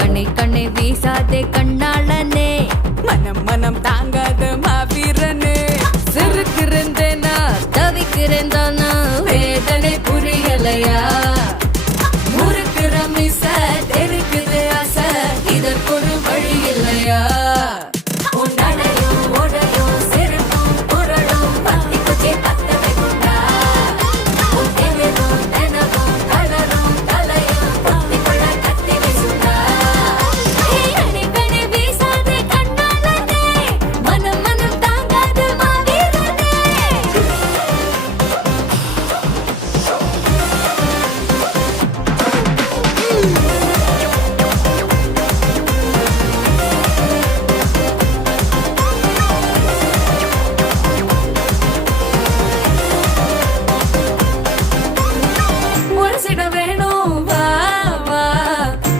கண்ணை கண்ணை வீசாதே கண்ணாளனே, மனம் மனம் தாங்காத மாவீரனே. சிறுக்கிறேன் தவிக்கிறேன் தான்